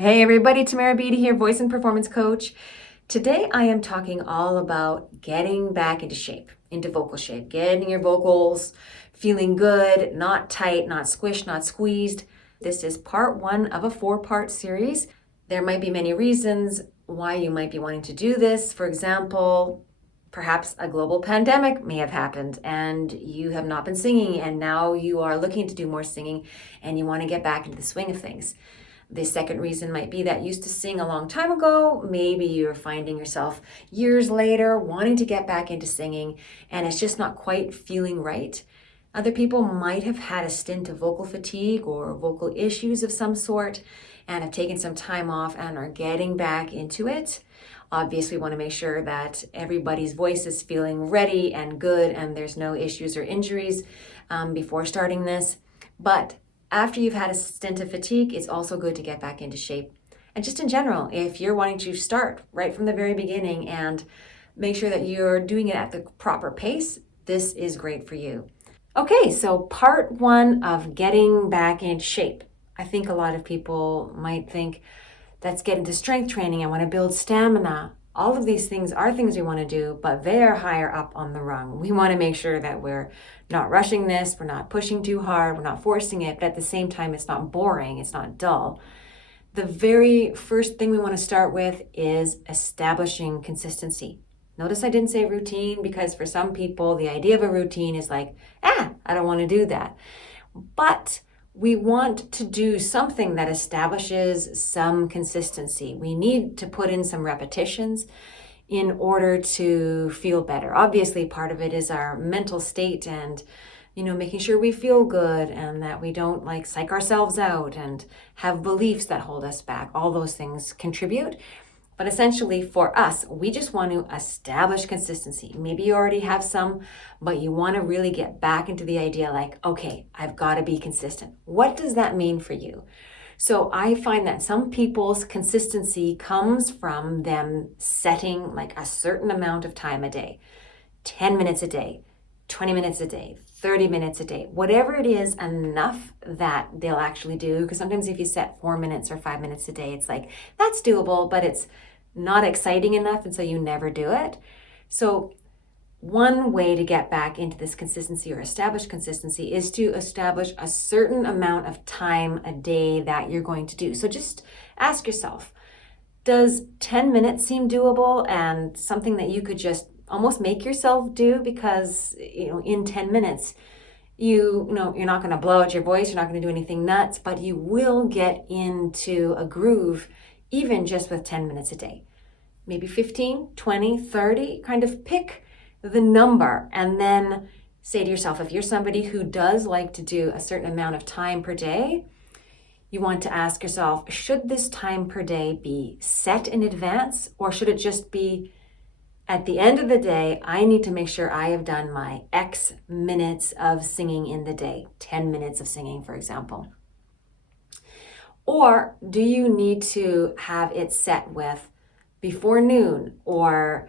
Hey everybody, Tamara Beatty here, voice and performance coach. Today I am talking all about getting back into shape, into vocal shape, getting your vocals feeling good, not tight, not squished, not squeezed. This is part one of a four-part series. There might be many reasons why you might be wanting to do this. For example, perhaps a global pandemic may have happened and you have not been singing, and now you are looking to do more singing and you want to get back into the swing of things. The second reason might be that you used to sing a long time ago. Maybe you're finding yourself years later wanting to get back into singing and it's just not quite feeling right. Other people might have had a stint of vocal fatigue or vocal issues of some sort and have taken some time off and are getting back into it. Obviously, we want to make sure that everybody's voice is feeling ready and good and there's no issues or injuries before starting this. But after you've had a stint of fatigue, it's also good to get back into shape. And just in general, if you're wanting to start right from the very beginning and make sure that you're doing it at the proper pace, this is great for you. Okay, so part one of getting back into shape. I think a lot of people might think, let's get into strength training. I want to build stamina. All of these things are things we want to do, but they're higher up on the rung. We want to make sure that we're not rushing this, we're not pushing too hard, we're not forcing it, but at the same time, it's not boring, it's not dull. The very first thing we want to start with is establishing consistency. Notice I didn't say routine because for some people, the idea of a routine is like, I don't want to do that. But we want to do something that establishes some consistency. We need to put in some repetitions in order to feel better. Obviously, part of it is our mental state and, making sure we feel good and that we don't psych ourselves out and have beliefs that hold us back. All those things contribute. But essentially for us, we just want to establish consistency. Maybe you already have some, but you want to really get back into the idea okay, I've got to be consistent. What does that mean for you? So I find that some people's consistency comes from them setting a certain amount of time a day, 10 minutes a day, 20 minutes a day, 30 minutes a day, whatever it is, enough that they'll actually do. Because sometimes if you set 4 minutes or 5 minutes a day, it's that's doable, but it's not exciting enough, and so you never do it. So one way to get back into this consistency or establish consistency is to establish a certain amount of time a day that you're going to do. So just ask yourself, does 10 minutes seem doable and something that you could just almost make yourself do? Because in 10 minutes you're not going to blow out your voice, you're not going to do anything nuts, but you will get into a groove even just with 10 minutes a day. Maybe 15, 20, 30, kind of pick the number and then say to yourself, if you're somebody who does like to do a certain amount of time per day, you want to ask yourself, should this time per day be set in advance, or should it just be at the end of the day, I need to make sure I have done my X minutes of singing in the day, 10 minutes of singing, for example. Or do you need to have it set with before noon, or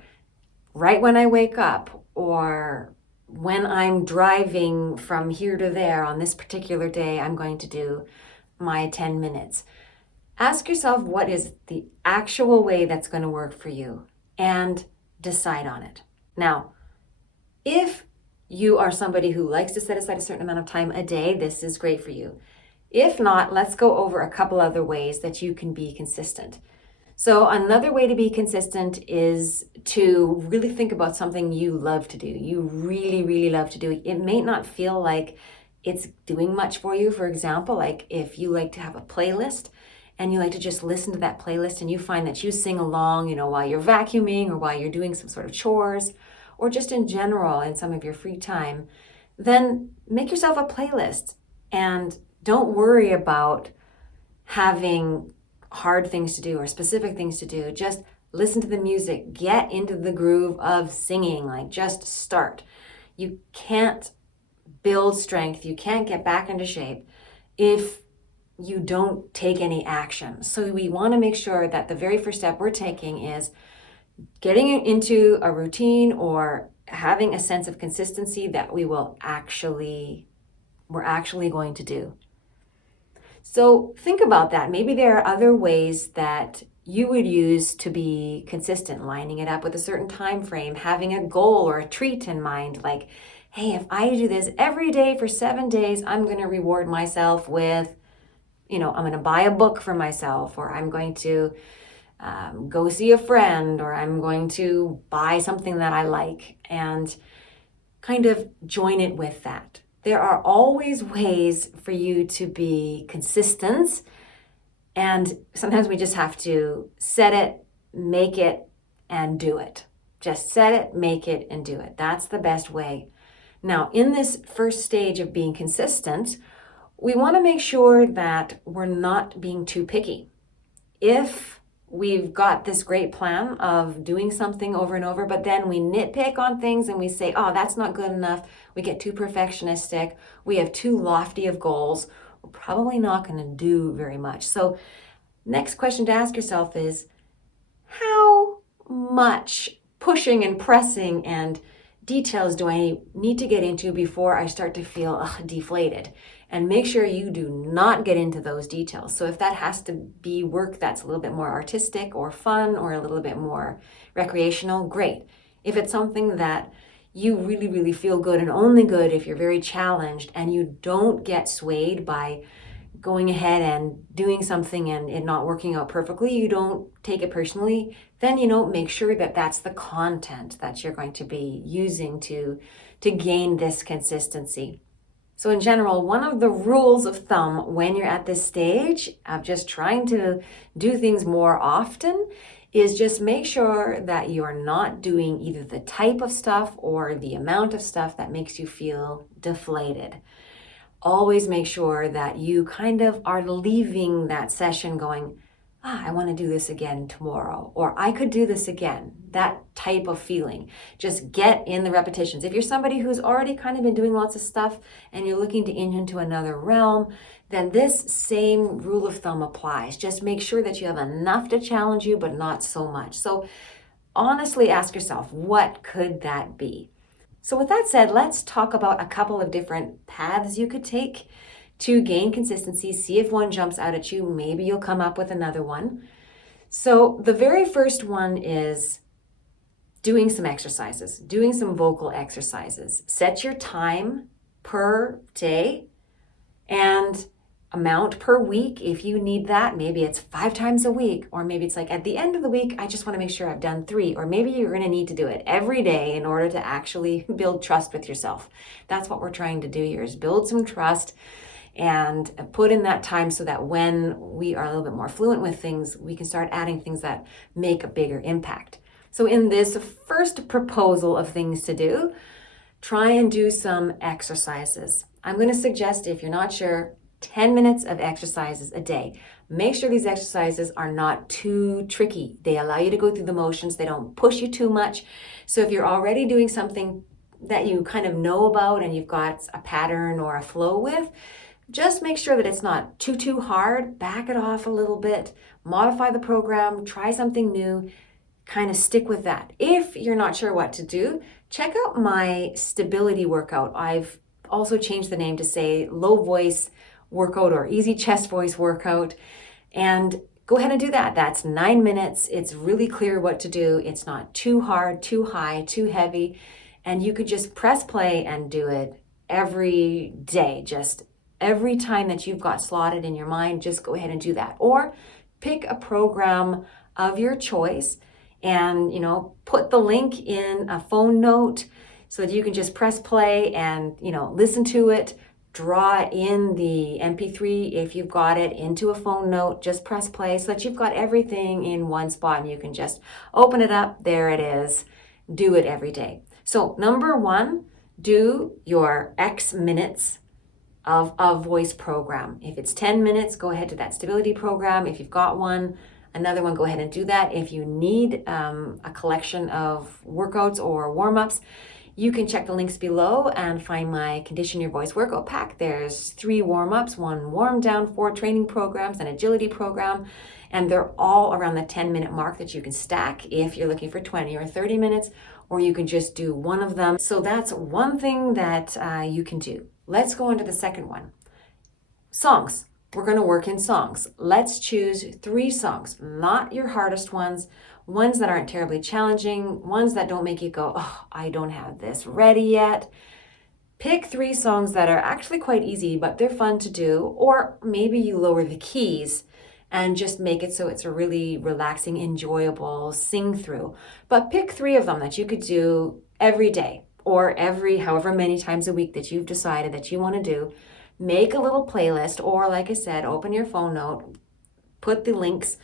right when I wake up, or when I'm driving from here to there on this particular day, I'm going to do my 10 minutes. Ask yourself what is the actual way that's going to work for you and decide on it. Now, if you are somebody who likes to set aside a certain amount of time a day, this is great for you. If not, let's go over a couple other ways that you can be consistent. So another way to be consistent is to really think about something you love to do. You really, really love to do. It may not feel like it's doing much for you. For example, if you like to have a playlist and you like to just listen to that playlist and you find that you sing along, while you're vacuuming or while you're doing some sort of chores or just in general in some of your free time, then make yourself a playlist and don't worry about having hard things to do or specific things to do. Just listen to the music, get into the groove of singing, just start. You can't build strength, you can't get back into shape if you don't take any action. So we want to make sure that the very first step we're taking is getting into a routine or having a sense of consistency that we're actually going to do. So think about that. Maybe there are other ways that you would use to be consistent, lining it up with a certain time frame, having a goal or a treat in mind, like, hey, if I do this every day for 7 days, I'm going to reward myself with, I'm going to buy a book for myself, or I'm going to go see a friend, or I'm going to buy something that I like, and kind of join it with that. There are always ways for you to be consistent, and sometimes we just have to set it, make it, and do it. Just set it, make it, and do it. That's the best way. Now, in this first stage of being consistent, we want to make sure that we're not being too picky. If we've got this great plan of doing something over and over, but then we nitpick on things and we say, oh, that's not good enough. We get too perfectionistic. We have too lofty of goals. We're probably not going to do very much. So next question to ask yourself is, how much pushing and pressing and details do I need to get into before I start to feel deflated? And make sure you do not get into those details. So if that has to be work that's a little bit more artistic or fun or a little bit more recreational, great. If it's something that you really, really feel good and only good if you're very challenged and you don't get swayed by going ahead and doing something and it not working out perfectly, you don't take it personally, then, make sure that that's the content that you're going to be using to gain this consistency. So in general, one of the rules of thumb when you're at this stage of just trying to do things more often is just make sure that you're not doing either the type of stuff or the amount of stuff that makes you feel deflated. Always make sure that you kind of are leaving that session going, I want to do this again tomorrow, or I could do this again. That type of feeling. Just get in the repetitions. If you're somebody who's already kind of been doing lots of stuff and you're looking to inch into another realm, then this same rule of thumb applies. Just make sure that you have enough to challenge you, but not so much. So honestly ask yourself, what could that be? So with that said, let's talk about a couple of different paths you could take to gain consistency. See if one jumps out at you. Maybe you'll come up with another one. So the very first one is doing some exercises, doing some vocal exercises. Set your time per day and amount per week if you need that. Maybe it's 5 times a week, or maybe it's like at the end of the week, I just want to make sure I've done 3, or maybe you're going to need to do it every day in order to actually build trust with yourself. That's what we're trying to do here, is build some trust and put in that time so that when we are a little bit more fluent with things, we can start adding things that make a bigger impact. So in this first proposal of things to do, try and do some exercises. I'm going to suggest, if you're not sure, 10 minutes of exercises a day. Make sure these exercises are not too tricky. They allow you to go through the motions. They don't push you too much. So if you're already doing something that you kind of know about and you've got a pattern or a flow with, just make sure that it's not too hard. Back it off a little bit, modify the program, try something new, kind of stick with that. If you're not sure what to do, check out my stability workout. I've also changed the name to say low voice workout or easy chest voice workout, and go ahead and do that. That's 9 minutes. It's really clear what to do. It's not too hard, too high, too heavy, and you could just press play and do it every day. Just every time that you've got slotted in your mind, just go ahead and do that. Or pick a program of your choice and, put the link in a phone note so that you can just press play and, listen to it. Draw in the MP3 if you've got it into a phone note. Just press play so that you've got everything in one spot and you can just open it up. There it is. Do it every day. So number 1, do your X minutes of a voice program. If it's 10 minutes, go ahead to that stability program. If you've got another one, go ahead and do that. If you need a collection of workouts or warm-ups, you can check the links below and find my Condition Your Voice workout pack. There's 3 warm-ups, 1 warm down, 4 training programs, an agility program, and they're all around the 10-minute mark that you can stack if you're looking for 20 or 30 minutes, or you can just do one of them. So that's one thing that you can do. Let's go on to the second one. Songs. we're going to work in songs. Let's choose 3 songs, not your hardest ones that aren't terribly challenging, ones that don't make you go, oh, I don't have this ready yet. Pick 3 songs that are actually quite easy, but they're fun to do, or maybe you lower the keys and just make it so it's a really relaxing, enjoyable sing through. But pick 3 of them that you could do every day or every however many times a week that you've decided that you want to do. Make a little playlist, or like I said, open your phone note, put the links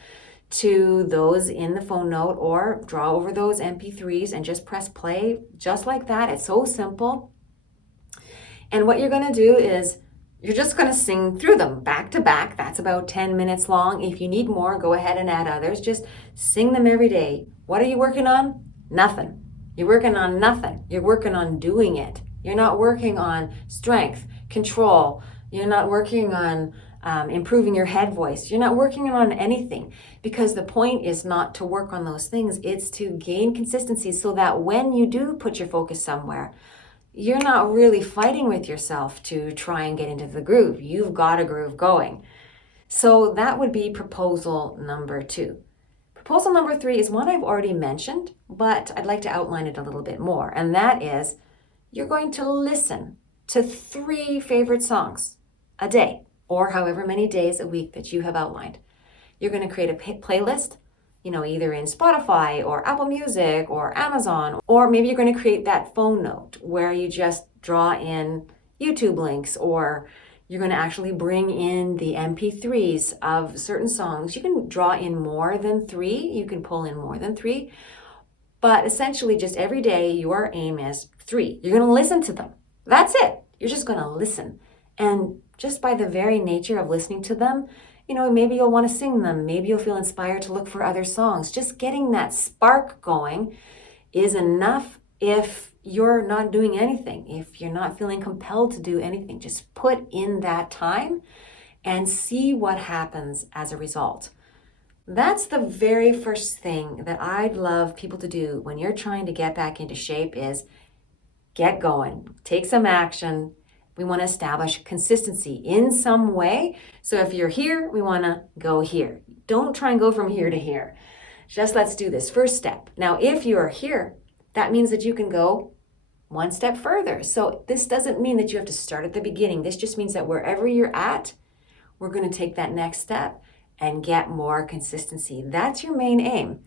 to those in the phone note, or draw over those MP3s and just press play just like that. It's so simple. And what you're going to do is you're just going to sing through them back to back. That's about 10 minutes long. If you need more, go ahead and add others. Just sing them every day. What are you working on? Nothing. You're working on nothing. You're working on doing it. You're not working on strength, control. You're not working on improving your head voice. You're not working on anything, because the point is not to work on those things. It's to gain consistency so that when you do put your focus somewhere, you're not really fighting with yourself to try and get into the groove. You've got a groove going. So that would be proposal number 2. Proposal number 3 is one I've already mentioned, but I'd like to outline it a little bit more. And that is, you're going to listen to 3 favorite songs a day, or however many days a week that you have outlined. You're going to create a playlist, either in Spotify or Apple Music or Amazon, or maybe you're going to create that phone note where you just draw in YouTube links, or you're going to actually bring in the MP3s of certain songs. You can draw in more than 3. You can pull in more than 3. But essentially, just every day, your aim is 3. You're going to listen to them. That's it. You're just going to listen. And just by the very nature of listening to them, maybe you'll want to sing them. Maybe you'll feel inspired to look for other songs. Just getting that spark going is enough. If you're not doing anything, if you're not feeling compelled to do anything, just put in that time and see what happens as a result. That's the very first thing that I'd love people to do when you're trying to get back into shape is get going, take some action. We want to establish consistency in some way. So if you're here, we want to go here. Don't try and go from here to here. Just let's do this first step. Now, if you are here, that means that you can go one step further. So this doesn't mean that you have to start at the beginning. This just means that wherever you're at, we're going to take that next step and get more consistency. That's your main aim.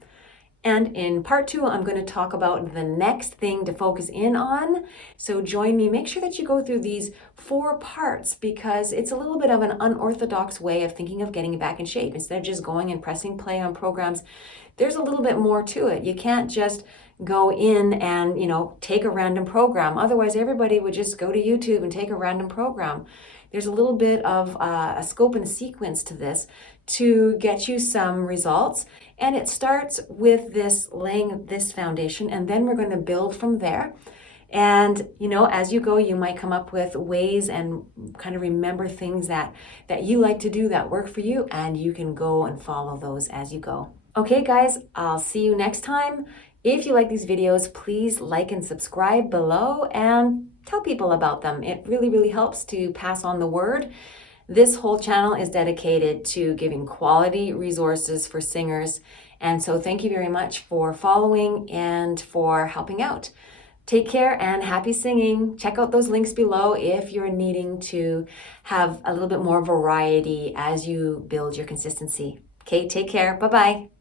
And in part 2, I'm going to talk about the next thing to focus in on. So join me. Make sure that you go through these 4 parts, because it's a little bit of an unorthodox way of thinking of getting back in shape. Instead of just going and pressing play on programs, there's a little bit more to it. You can't just go in and, take a random program. Otherwise, everybody would just go to YouTube and take a random program. There's a little bit of a scope and a sequence to this to get you some results. And it starts with laying this foundation, and then we're going to build from there. And, as you go, you might come up with ways and kind of remember things that you like to do that work for you, and you can go and follow those as you go. Okay, guys, I'll see you next time. If you like these videos, please like and subscribe below and tell people about them. It really, really helps to pass on the word. This whole channel is dedicated to giving quality resources for singers. And so thank you very much for following and for helping out. Take care and happy singing. Check out those links below if you're needing to have a little bit more variety as you build your consistency. Okay, take care. Bye-bye.